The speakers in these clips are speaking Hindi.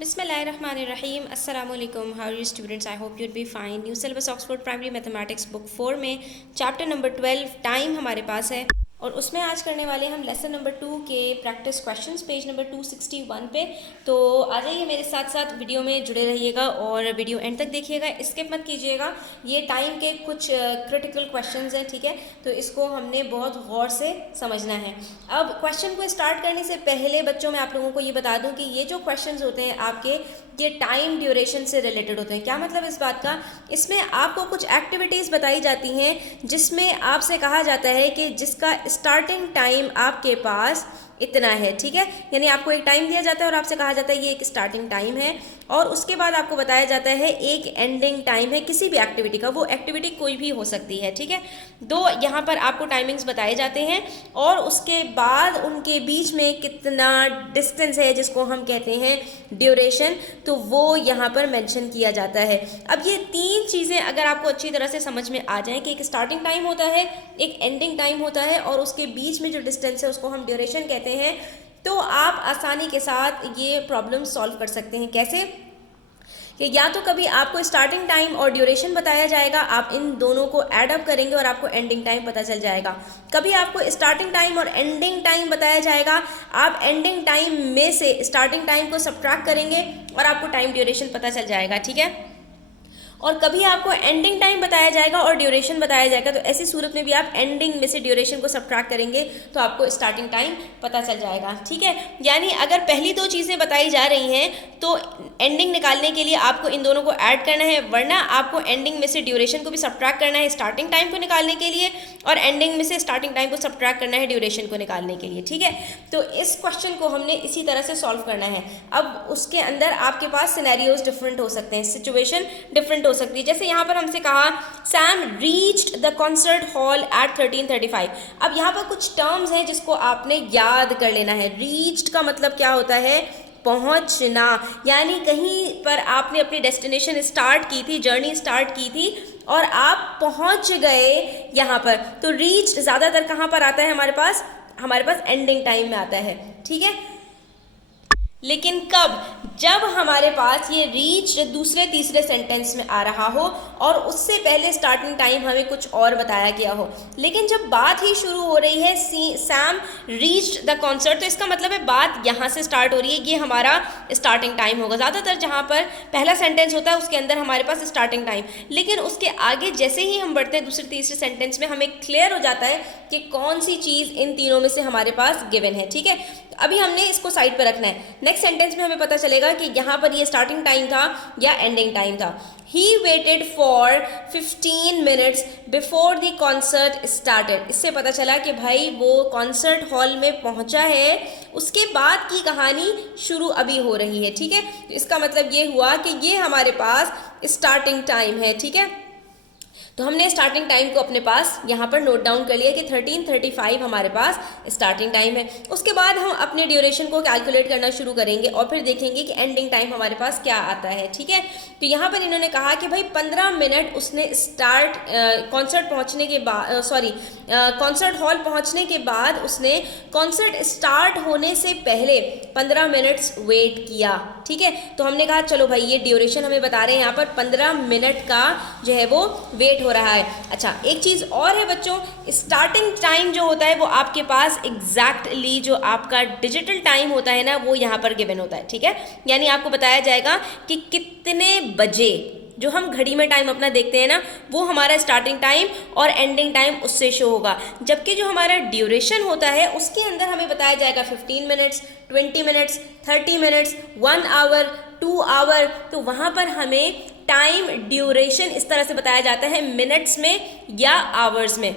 बिस्मिल्लाहिर्रहमानिर्रहीम अस्सलामुअलैकुम। How are you students? I hope you'd be fine. New syllabus Oxford primary mathematics book 4 में चैप्टर नंबर 12 टाइम हमारे पास है और उसमें आज करने वाले हम लेसन नंबर 2 के प्रैक्टिस क्वेश्चंस पेज नंबर 261 पे। तो आ जाइए मेरे साथ साथ वीडियो में जुड़े रहिएगा और वीडियो एंड तक देखिएगा, स्किप मत कीजिएगा। ये टाइम के कुछ क्रिटिकल क्वेश्चंस हैं, ठीक है, तो इसको हमने बहुत गौर से समझना है। अब क्वेश्चन को स्टार्ट करने से पहले बच्चों, मैं आप लोगों को ये बता दूं कि ये जो क्वेश्चंस होते हैं आपके, ये टाइम ड्यूरेशन से रिलेटेड होते हैं। क्या मतलब इस बात का? इसमें आपको कुछ एक्टिविटीज़ बताई जाती हैं जिसमें आपसे कहा जाता है कि जिसका स्टार्टिंग टाइम आपके पास इतना है, ठीक है, यानी आपको एक टाइम दिया जाता है और आपसे कहा जाता है ये एक स्टार्टिंग टाइम है और उसके बाद आपको बताया जाता है एक एंडिंग टाइम है किसी भी एक्टिविटी का। वो एक्टिविटी कोई भी हो सकती है, ठीक है। दो यहाँ पर आपको टाइमिंग्स बताए जाते हैं और उसके बाद उनके बीच में कितना डिस्टेंस है जिसको हम कहते हैं ड्यूरेशन, तो वो यहाँ पर मेंशन किया जाता है। अब ये तीन चीज़ें अगर आपको अच्छी तरह से समझ में आ जाएं कि एक स्टार्टिंग टाइम होता है, एक एंडिंग टाइम होता है और उसके बीच में जो डिस्टेंस है उसको हम ड्यूरेशन कहते हैं, तो आप आसानी के साथ ये प्रॉब्लम सॉल्व कर सकते हैं। कैसे? कि या तो कभी आपको स्टार्टिंग टाइम और ड्यूरेशन बताया जाएगा, आप इन दोनों को ऐड अप करेंगे और आपको एंडिंग टाइम पता चल जाएगा। कभी आपको स्टार्टिंग टाइम और एंडिंग टाइम बताया जाएगा, आप एंडिंग टाइम में से स्टार्टिंग टाइम को सब्ट्रैक्ट करेंगे और आपको टाइम ड्यूरेशन पता चल जाएगा, ठीक है। और कभी आपको एंडिंग टाइम बताया जाएगा और ड्यूरेशन बताया जाएगा, तो ऐसी सूरत में भी आप एंडिंग में से ड्यूरेशन को सब्ट्रैक्ट करेंगे तो आपको स्टार्टिंग टाइम पता चल जाएगा, ठीक है। यानी अगर पहली दो चीज़ें बताई जा रही हैं तो एंडिंग निकालने के लिए आपको इन दोनों को ऐड करना है, वरना आपको एंडिंग में से ड्यूरेशन को भी सब्ट्रैक्ट करना है स्टार्टिंग टाइम को निकालने के लिए और एंडिंग में से स्टार्टिंग टाइम को सब्ट्रैक्ट करना है ड्यूरेशन को निकालने के लिए, ठीक है। तो इस क्वेश्चन को हमने इसी तरह से सॉल्व करना है। अब उसके अंदर आपके पास सिनेरियोज डिफरेंट हो सकते हैं, सिचुएशन डिफरेंट हो सकती है। जैसे यहाँ पर हमसे कहा Sam reached the concert hall at 13:35। अब यहाँ पर कुछ टर्म्स हैं जिसको आपने याद कर लेना है। रीच्ड का मतलब क्या होता है? पहुंचना, यानी कहीं पर आपने अपनी डेस्टिनेशन स्टार्ट की थी, जर्नी स्टार्ट की थी और आप पहुंच गए यहाँ पर, तो रीच ज़्यादातर कहाँ पर आता है? हमारे पास एंडिंग टाइम में आता है, ठीक है। लेकिन कब? जब हमारे पास ये रीच दूसरे तीसरे सेंटेंस में आ रहा हो और उससे पहले स्टार्टिंग टाइम हमें कुछ और बताया गया हो। लेकिन जब बात ही शुरू हो रही है सैम रीच्ड द कॉन्सर्ट, तो इसका मतलब है बात यहाँ से स्टार्ट हो रही है, ये हमारा स्टार्टिंग टाइम होगा। ज़्यादातर जहाँ पर पहला सेंटेंस होता है उसके अंदर हमारे पास स्टार्टिंग टाइम, लेकिन उसके आगे जैसे ही हम बढ़ते हैं दूसरे तीसरे सेंटेंस में हमें क्लियर हो जाता है कि कौन सी चीज़ इन तीनों में से हमारे पास गिवन है, ठीक है। अभी हमने इसको साइड पर रखना है। नेक्स्ट सेंटेंस में हमें पता चलेगा कि यहाँ पर ये स्टार्टिंग टाइम था या एंडिंग टाइम था। He waited for 15 minutes before the concert started। इससे पता चला कि भाई वो कॉन्सर्ट हॉल में पहुंचा है, उसके बाद की कहानी शुरू अभी हो रही है, ठीक है। तो इसका मतलब ये हुआ कि ये हमारे पास स्टार्टिंग टाइम है, ठीक है। तो हमने स्टार्टिंग टाइम को अपने पास यहाँ पर नोट डाउन कर लिया कि 13:35 हमारे पास स्टार्टिंग टाइम है। उसके बाद हम अपने ड्यूरेशन को कैलकुलेट करना शुरू करेंगे और फिर देखेंगे कि एंडिंग टाइम हमारे पास क्या आता है, ठीक है। तो यहाँ पर इन्होंने कहा कि भाई 15 मिनट उसने कॉन्सर्ट पहुँचने के बाद कॉन्सर्ट हॉल पहुँचने के बाद उसने कॉन्सर्ट स्टार्ट होने से पहले 15 मिनट्स वेट किया, ठीक है। तो हमने कहा चलो भाई ये ड्यूरेशन हमें बता रहे हैं यहाँ पर 15 मिनट का जो है वो वेट हो रहा है। अच्छा, एक चीज़ और है बच्चों, स्टार्टिंग टाइम जो होता है वो आपके पास एग्जैक्टली जो आपका डिजिटल टाइम होता है ना वो यहाँ पर गिवन होता है, ठीक है। यानी आपको बताया जाएगा कि कितने बजे, जो हम घड़ी में टाइम अपना देखते हैं ना, वो हमारा स्टार्टिंग टाइम और एंडिंग टाइम उससे शो होगा। जबकि जो हमारा ड्यूरेशन होता है उसके अंदर हमें बताया जाएगा 15 minutes, 20 minutes, 30 minutes, 1 hour, 2 hour. तो वहाँ पर हमें टाइम ड्यूरेशन इस तरह से बताया जाता है मिनट्स में या आवर्स में,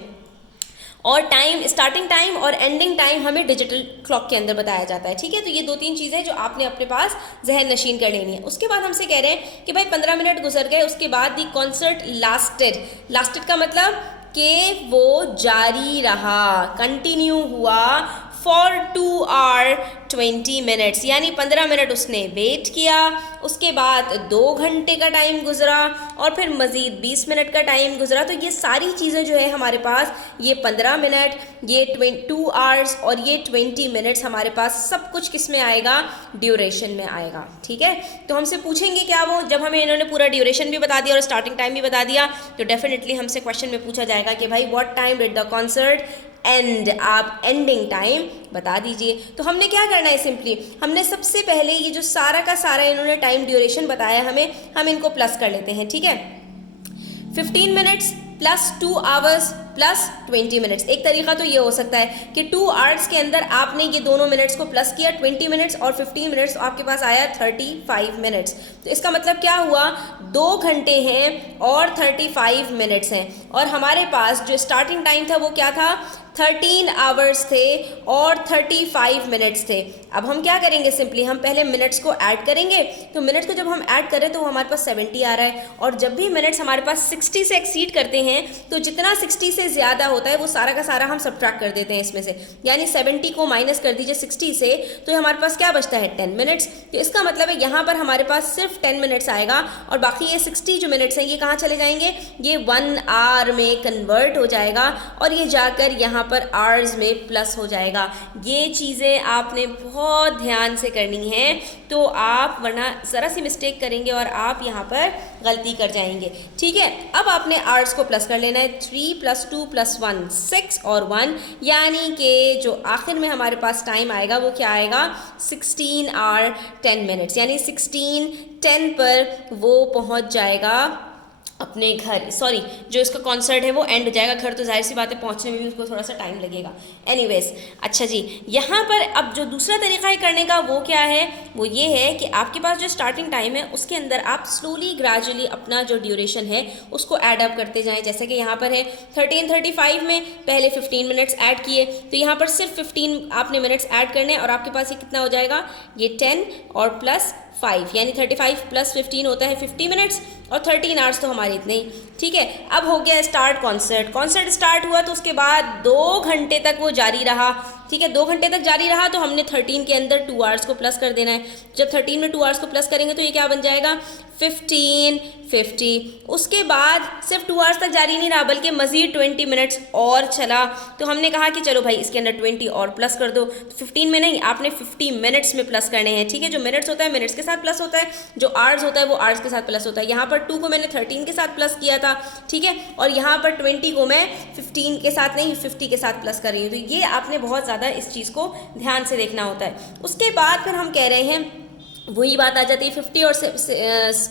और टाइम स्टार्टिंग टाइम और एंडिंग टाइम हमें डिजिटल क्लॉक के अंदर बताया जाता है, ठीक है। तो ये दो तीन चीज़ें जो आपने अपने पास जहन नशीन कर लेनी है। उसके बाद हमसे कह रहे हैं कि भाई 15 मिनट गुजर गए, उसके बाद दी कॉन्सर्ट लास्टेड का मतलब कि वो जारी रहा, कंटिन्यू हुआ फॉर 2 आवर 20 मिनट्स, यानी 15 मिनट उसने वेट किया, उसके बाद 2 घंटे का टाइम गुजरा और फिर मज़ीद 20 मिनट का टाइम गुजरा। तो ये सारी चीज़ें जो है हमारे पास, ये 15 मिनट, ये 2 आवर्स और ये 20 मिनट्स हमारे पास सब कुछ किस में आएगा, ड्यूरेशन में आएगा। ठीक है, तो हमसे पूछेंगे क्या वो, जब हमें इन्होंने पूरा ड्यूरेशन भी बता दिया और स्टार्टिंग टाइम भी बता दिया, तो डेफिनेटली हमसे क्वेश्चन में पूछा जाएगा कि भाई what time did the concert and, आप एंडिंग टाइम बता दीजिए। तो हमने क्या करना है, सिंपली हमने सबसे पहले ये जो सारा का सारा इन्होंने टाइम ड्यूरेशन बताया हमें, हम इनको प्लस कर लेते हैं। ठीक है, 15 minutes plus 2 hours plus 20 minutes. एक तरीका तो ये हो सकता है कि 2 आवर्स के अंदर आपने ये दोनों मिनट्स को प्लस किया, 20 मिनट्स और 15 मिनट्स, तो आपके पास आया 35 मिनट्स। तो इसका मतलब क्या हुआ, 2 घंटे हैं और 35 मिनट्स हैं, और हमारे पास जो स्टार्टिंग टाइम था वो क्या था, 13 आवर्स थे और 35 मिनट्स थे। अब हम क्या करेंगे, सिंपली हम पहले मिनट्स को ऐड करेंगे। तो मिनट्स को जब हम ऐड करें तो हमारे पास 70 आ रहा है, और जब भी मिनट्स हमारे पास 60 से एक्सीड करते हैं तो जितना 60 से ज़्यादा होता है वो सारा का सारा हम सब्ट्रैक्ट कर देते हैं इसमें से, यानी 70 को माइनस कर दीजिए 60 से, तो हमारे पास क्या बचता है, 10 मिनट्स। तो इसका मतलब है यहाँ पर हमारे पास सिर्फ 10 मिनट्स आएगा, और बाकी ये 60 जो मिनट्स हैं ये कहाँ चले जाएंगे, ये 1 आवर में कन्वर्ट हो जाएगा, और ये जाकर यहाँ पर आवर्स में प्लस हो जाएगा। ये चीज़ें आपने बहुत ध्यान से करनी है, तो आप वरना ज़रा सी मिस्टेक करेंगे और आप यहाँ पर गलती कर जाएंगे। ठीक है, अब आपने आवर्स को प्लस कर लेना है, 3 + 2 + 1 6 और 1, यानी कि जो आखिर में हमारे पास टाइम आएगा वो क्या आएगा, 16 आवर 10 मिनट्स, यानी 16:10 पर वो पहुँच जाएगा अपने घर, सॉरी जो इसका कॉन्सर्ट है वो एंड हो जाएगा। घर तो जाहिर सी बात है पहुंचने में भी उसको थोड़ा सा टाइम लगेगा। एनीवेज, अच्छा जी, यहाँ पर अब जो दूसरा तरीका है करने का वो क्या है, वो ये है कि आपके पास जो स्टार्टिंग टाइम है उसके अंदर आप स्लोली ग्रेजुअली अपना जो ड्यूरेशन है उसको ऐड अप करते जाएं। जैसे कि यहाँ पर है 13:35 में पहले 15 मिनट्स ऐड किए, तो यहाँ पर सिर्फ 15 आपने मिनट्स ऐड करने, और आपके पास ये कितना हो जाएगा, ये 10 और +5, यानी 35 + 15 होता है 50 मिनट्स, और 13 आवर्स तो हमारे इतने ही। ठीक है, अब हो गया स्टार्ट कॉन्सर्ट स्टार्ट हुआ, तो उसके बाद 2 घंटे तक वो जारी रहा। ठीक है, 2 घंटे तक जारी रहा, तो हमने 13 के अंदर 2 आवर्स को प्लस कर देना है। जब 13 में 2 आवर्स को प्लस करेंगे तो ये क्या बन जाएगा, 15 50। उसके बाद सिर्फ 2 आवर्स तक जारी नहीं रहा, बल्कि मज़ीद 20 मिनट्स और चला। तो हमने कहा कि चलो भाई इसके अंदर 20 और प्लस कर दो। तो 15 में नहीं, आपने 50 मिनट्स में प्लस करने हैं। ठीक है, जो मिनट्स होता है मिनट्स के साथ प्लस होता है, जो आवर्स होता है वो आवर्स के साथ प्लस होता है। यहाँ पर 2 को मैंने 13 के साथ प्लस किया था, ठीक है, और यहाँ पर 20 को मैं 15 के साथ नहीं 50 के साथ प्लस कर रही हूँ। तो ये आपने बहुत ज़्यादा इस चीज़ को ध्यान से देखना होता है। उसके बाद फिर हम कह रहे हैं, वही बात आ जाती है, 50 और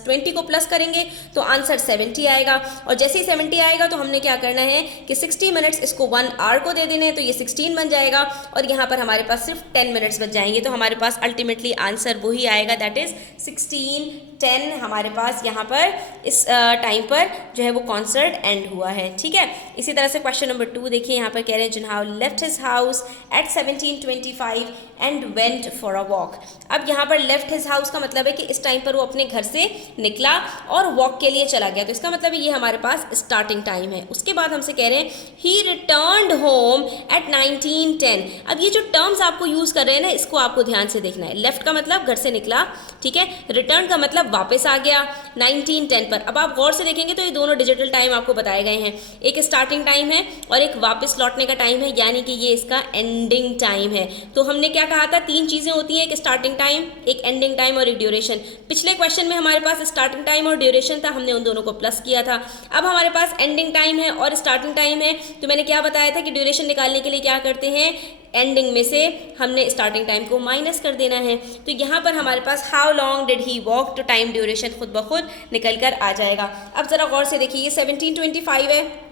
20 को प्लस करेंगे तो आंसर 70 आएगा, और जैसे ही 70 आएगा तो हमने क्या करना है कि 60 मिनट्स इसको 1 आवर को दे देने हैं, तो ये 16 बन जाएगा, और यहाँ पर हमारे पास सिर्फ 10 मिनट्स बच जाएंगे। तो हमारे पास अल्टीमेटली आंसर वही आएगा, दैट इज़ 16:10 हमारे पास यहाँ पर इस टाइम पर जो है वो कॉन्सर्ट एंड हुआ है। ठीक है, इसी तरह से क्वेश्चन नंबर 2 देखिए, यहाँ पर कह रहे हैं Junhao left his house at 17:25 and went for a walk. अब यहाँ पर लेफ्ट हिज हाउस का मतलब है कि इस टाइम पर वो अपने घर से निकला और वॉक के लिए चला गया, तो इसका मतलब ये हमारे पास स्टार्टिंग टाइम है। उसके बाद हमसे कह रहे हैं ही रिटर्न्ड होम एट 19:10। अब ये जो टर्म्स आपको यूज़ कर रहे हैं ना, इसको आपको ध्यान से देखना है। लेफ्ट का मतलब घर से निकला, ठीक है, रिटर्न का मतलब वापस आ गया 19:10 पर। अब आप गौर से देखेंगे तो ये दोनों डिजिटल टाइम आपको बताए गए हैं, एक स्टार्टिंग टाइम है और एक वापस लौटने का टाइम है, यानी कि ये इसका एंडिंग टाइम है। तो हमने क्या कहा था, 3 चीज़ें होती हैं, एक स्टार्टिंग टाइम, एक एंडिंग टाइम और एक ड्यूरेशन। पिछले क्वेश्चन में हमारे पास स्टार्टिंग टाइम और ड्यूरेशन था, हमने उन दोनों को प्लस किया था। अब हमारे पास एंडिंग टाइम है और स्टार्टिंग टाइम है, तो मैंने क्या बताया था कि ड्यूरेशन निकालने के लिए क्या करते हैं, एंडिंग में से हमने स्टार्टिंग टाइम को माइनस कर देना है। तो यहाँ पर हमारे पास how long did he walk, तो टाइम ड्यूरेशन खुद ब खुद निकल कर आ जाएगा। अब ज़रा गौर से देखिए, ये 17:25 है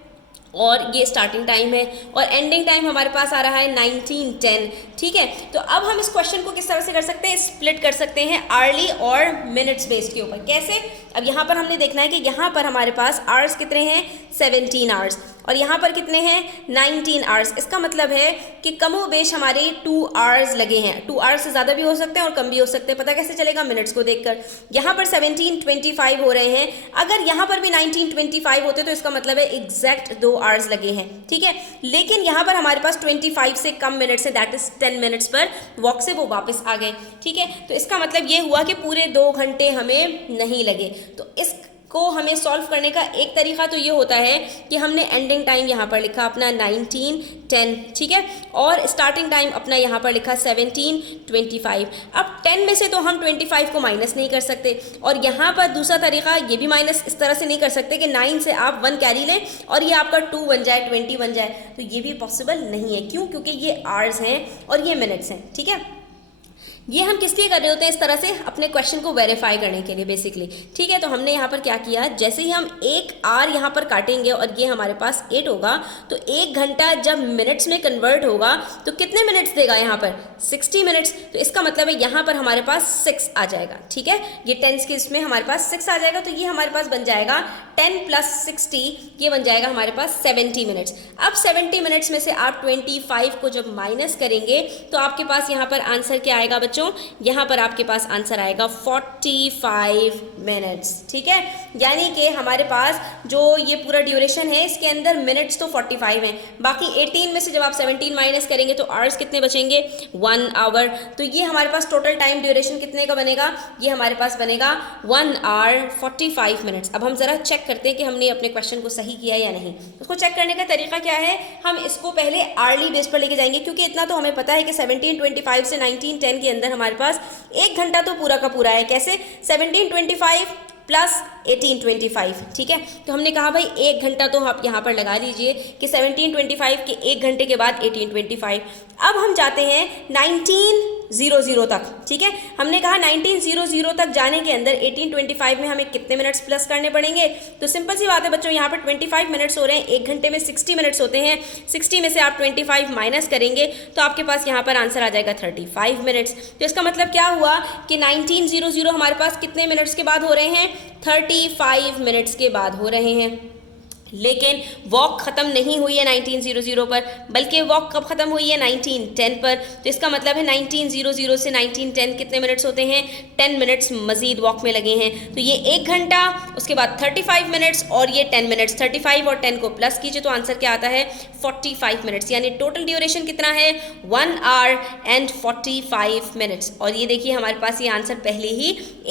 और ये स्टार्टिंग टाइम है, और एंडिंग टाइम हमारे पास आ रहा है 19:10। ठीक है, तो अब हम इस क्वेश्चन को किस तरह से कर सकते हैं, स्प्लिट कर सकते हैं आर्ली और मिनट्स बेस्ड के ऊपर। कैसे, अब यहाँ पर हमने देखना है कि यहाँ पर हमारे पास आवर्स कितने हैं, 17 आवर्स, और यहाँ पर कितने हैं, 19 आवर्स। इसका मतलब है कि कमो बेश हमारे 2 आवर्स लगे हैं। 2 आवर्स से ज़्यादा भी हो सकते हैं और कम भी हो सकते हैं। पता कैसे चलेगा, मिनट्स को देखकर। यहाँ पर 17:25 हो रहे हैं, अगर यहाँ पर भी 19:25 होते तो इसका मतलब है एग्जैक्ट 2 आवर्स लगे हैं, ठीक है। लेकिन यहाँ पर हमारे पास 25 से कम मिनट्स है, दैट इज 10 मिनट्स पर वॉक से वो वापस आ गए, ठीक है। तो इसका मतलब ये हुआ कि पूरे 2 घंटे हमें नहीं लगे। तो इस को हमें सॉल्व करने का एक तरीका तो ये होता है कि हमने एंडिंग टाइम यहाँ पर लिखा अपना 19:10, ठीक है, और स्टार्टिंग टाइम अपना यहाँ पर लिखा 17:25। अब 10 में से तो हम 25 को माइनस नहीं कर सकते, और यहाँ पर दूसरा तरीका ये भी माइनस इस तरह से नहीं कर सकते कि 9 से आप 1 कैरी लें और ये आपका 2 बन जाए, 20 बन जाए, तो ये भी पॉसिबल नहीं है। क्यों? क्योंकि ये आवर्स हैं और ये मिनट्स हैं, ठीक है। ये हम किस लिए कर रहे होते हैं? इस तरह से अपने क्वेश्चन को वेरीफाई करने के लिए बेसिकली, ठीक है। तो हमने यहाँ पर क्या किया, जैसे ही हम 1 आवर यहाँ पर काटेंगे और ये हमारे पास 8 होगा, तो 1 घंटा जब मिनट्स में कन्वर्ट होगा तो कितने मिनट्स देगा यहाँ पर? 60 मिनट्स। तो इसका मतलब है यहाँ पर हमारे पास 6 आ जाएगा, ठीक है। ये 10 के इसमें हमारे पास 6 आ जाएगा, तो ये हमारे पास बन जाएगा 10 + 60, ये बन जाएगा हमारे पास 70 मिनट्स। अब 70 मिनट्स में से आप 25 को जब माइनस करेंगे तो आपके पास यहाँ पर आंसर क्या आएगा बच्चों? यहां पर आपके पास आंसर आएगा 45 मिनट्स, ठीक है। यानी कि हमारे पास जो ये पूरा ड्यूरेशन है इसके अंदर मिनट्स तो 45 हैं, बाकी 18 में से जब आप 17 माइनस करेंगे तो आवर्स कितने बचेंगे? 1 आवर। तो ये हमारे पास टोटल टाइम ड्यूरेशन कितने का बनेगा? ये हमारे पास बनेगा 1 आवर 45 मिनट्स। अब हम जरा चेक करते हैं कि हमने अपने क्वेश्चन को सही किया या नहीं। उसको चेक करने का तरीका क्या है? हम इसको पहले आर्ली बेस पर लेके जाएंगे, क्योंकि इतना तो हमें पता है कि 17:25 से 19:10 के अंदर हमारे पास 1 घंटा तो पूरा का पूरा है। कैसे? 17:25 + 18:25, ठीक है। तो हमने कहा भाई 1 घंटा तो आप यहाँ पर लगा लीजिए कि 17:25 के 1 घंटे के बाद 18:25। अब हम जाते हैं 19:00 तक, ठीक है। हमने कहा 19:00 तक जाने के अंदर 18:25 में हमें कितने मिनट्स प्लस करने पड़ेंगे? तो सिंपल सी बात है बच्चों, यहाँ पर 25 मिनट्स हो रहे हैं, 1 घंटे में 60 मिनट्स होते हैं, 60 में से आप 25 माइनस करेंगे तो आपके पास यहाँ पर आंसर आ जाएगा 35 मिनट्स। तो इसका मतलब क्या हुआ कि 19:00 हमारे पास कितने मिनट्स के बाद हो रहे हैं? 35 मिनट्स के बाद हो रहे हैं। लेकिन वॉक ख़त्म नहीं हुई है 19:00 पर, बल्कि वॉक कब ख़त्म हुई है? 19:10 पर। तो इसका मतलब है 19:00 से 19:10 कितने मिनट्स होते हैं? 10 मिनट्स मज़ीद वॉक में लगे हैं। तो ये 1 घंटा, उसके बाद 35 मिनट्स और ये 10 मिनट्स, 35 और 10 को प्लस कीजिए तो आंसर क्या आता है? 45 मिनट्स। यानी टोटल ड्यूरेशन कितना है? 1 आवर एंड 45 मिनट्स। और ये देखिए हमारे पास ये आंसर पहले ही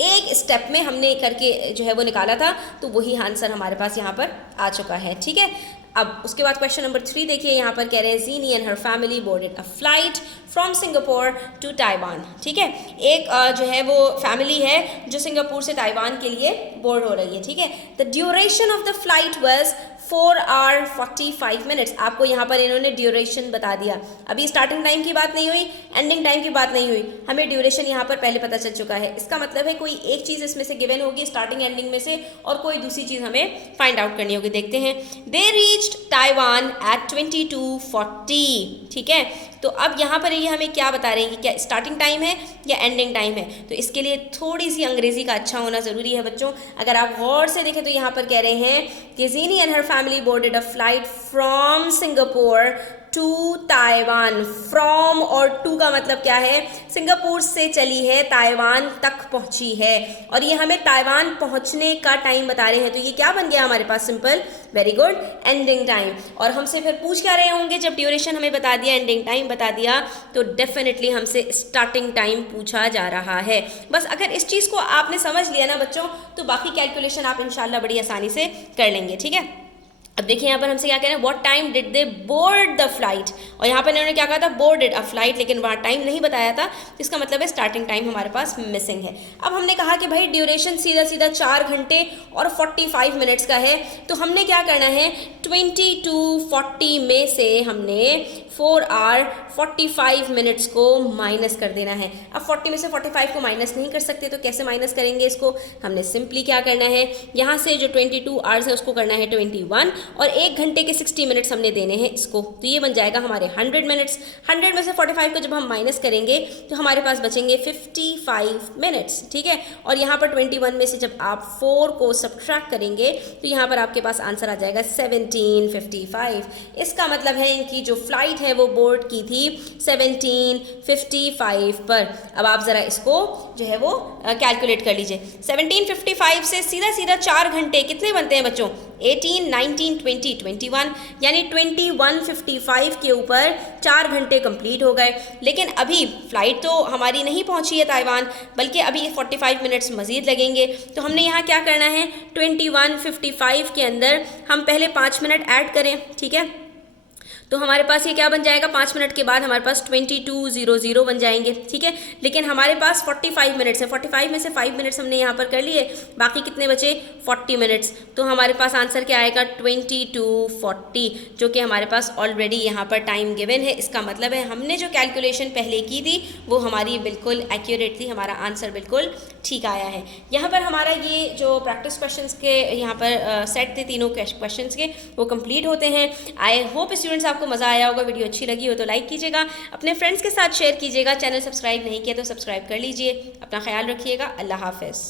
एक स्टेप में हमने करके जो है वो निकाला था, तो वही आंसर हमारे पास यहाँ पर आ चुका है, ठीक है। अब उसके बाद क्वेश्चन नंबर 3 देखिए, यहाँ पर कह रहे हैं Zeeni and her family boarded a flight from Singapore to Taiwan, ठीक है। एक जो है वो फैमिली है जो सिंगापुर से ताइवान के लिए बोर्ड हो रही है, ठीक है। The duration of the flight was 4 hour 45 minutes. आपको यहाँ पर इन्होंने ड्यूरेशन बता दिया। अभी स्टार्टिंग टाइम की बात नहीं हुई, एंडिंग टाइम की बात नहीं हुई, हमें ड्यूरेशन यहाँ पर पहले पता चल चुका है। इसका मतलब है कोई एक चीज़ इसमें से गिवन होगी स्टार्टिंग एंडिंग में से, और कोई दूसरी चीज़ हमें फाइंड आउट करनी होगी। देखते हैं। दे रीच्ड ताइवान एट 22:40, ठीक है। तो अब यहाँ पर ये हमें क्या बता रहे हैं कि क्या स्टार्टिंग टाइम है या एंडिंग टाइम है? तो इसके लिए थोड़ी सी अंग्रेजी का अच्छा होना ज़रूरी है बच्चों। अगर आप गौर से देखें तो यहाँ पर कह रहे हैं कि Zeeni and her family boarded a flight from Singapore to Taiwan. From और टू का मतलब क्या है? सिंगापुर से चली है, ताइवान तक पहुंची है, और ये हमें ताइवान पहुंचने का टाइम बता रहे हैं। तो ये क्या बन गया हमारे पास? Simple, very good, ending time. और हमसे फिर पूछ क्या रहे होंगे? जब ड्यूरेशन हमें बता दिया, एंडिंग टाइम बता दिया, तो डेफिनेटली हमसे स्टार्टिंग टाइम पूछा जा रहा है। बस अगर इस चीज़ को आपने समझ लिया ना बच्चों, तो बाकी कैलकुलेशन आप इंशाल्लाह बड़ी आसानी से कर लेंगे, ठीक है। अब देखिए यहाँ पर हमसे क्या कह रहे हैं? What time did they board the flight. और यहाँ पर इन्होंने क्या कहा था? बोर्डेड अ फ्लाइट, लेकिन वहाँ टाइम नहीं बताया था, इसका मतलब है स्टार्टिंग टाइम हमारे पास मिसिंग है। अब हमने कहा कि भाई ड्यूरेशन सीधा सीधा 4 घंटे और 45 मिनट्स का है, तो हमने क्या करना है? 22:40 में से हमने 4 आवर 45 मिनट्स को माइनस कर देना है। अब 40 में से 45 को माइनस नहीं कर सकते, तो कैसे माइनस करेंगे इसको? हमने सिंपली क्या करना है, यहाँ से जो 22 आवर्स है उसको करना है 21, और 1 घंटे के 60 मिनट्स हमने देने हैं इसको, तो ये बन जाएगा हमारे 100 मिनट्स। 100 में से 45 को जब हम माइनस करेंगे तो हमारे पास बचेंगे 55 मिनट्स, ठीक है। और यहाँ पर 21 में से जब आप 4 को सब्ट्रैक्ट करेंगे तो यहाँ पर आपके पास आंसर आ जाएगा 17:55। इसका मतलब है इनकी जो फ्लाइट है वो बोर्ड की थी 17:55 पर। अब आप ज़रा इसको जो है वो कैलकुलेट कर लीजिए। 17:55 से सीधा सीधा 4 घंटे कितने बनते हैं बच्चों? 18, 19, 20, 21, यानी 21:55 के ऊपर 4 घंटे कंप्लीट हो गए। लेकिन अभी फ़्लाइट तो हमारी नहीं पहुंची है ताइवान, बल्कि अभी 45 मिनट्स मज़ीद लगेंगे। तो हमने यहाँ क्या करना है, 21:55 के अंदर हम पहले 5 मिनट ऐड करें, ठीक है। तो हमारे पास ये क्या बन जाएगा, 5 मिनट के बाद हमारे पास 22:00 बन जाएंगे, ठीक है। लेकिन हमारे पास 45 मिनट्स है, 45 में से 5 मिनट्स हमने यहाँ पर कर लिए, बाकी कितने बचे, 40 मिनट्स। तो हमारे पास आंसर क्या आएगा, 22:40, जो कि हमारे पास ऑलरेडी यहाँ पर टाइम गिवन है। इसका मतलब है हमने जो कैलकुलेशन पहले की थी वो हमारी बिल्कुल एक्यूरेट थी, हमारा आंसर बिल्कुल ठीक आया है। यहाँ पर हमारा ये जो प्रैक्टिस क्वेश्चंस के यहाँ पर सेट थे तीनों क्वेश्चंस के, वो कंप्लीट होते हैं। आई होप स्टूडेंट्स आपको मज़ा आया होगा। वीडियो अच्छी लगी हो तो लाइक कीजिएगा, अपने फ्रेंड्स के साथ शेयर कीजिएगा। चैनल सब्सक्राइब नहीं किया तो सब्सक्राइब कर लीजिए। अपना ख्याल रखिएगा। अल्लाह हाफ़िज़।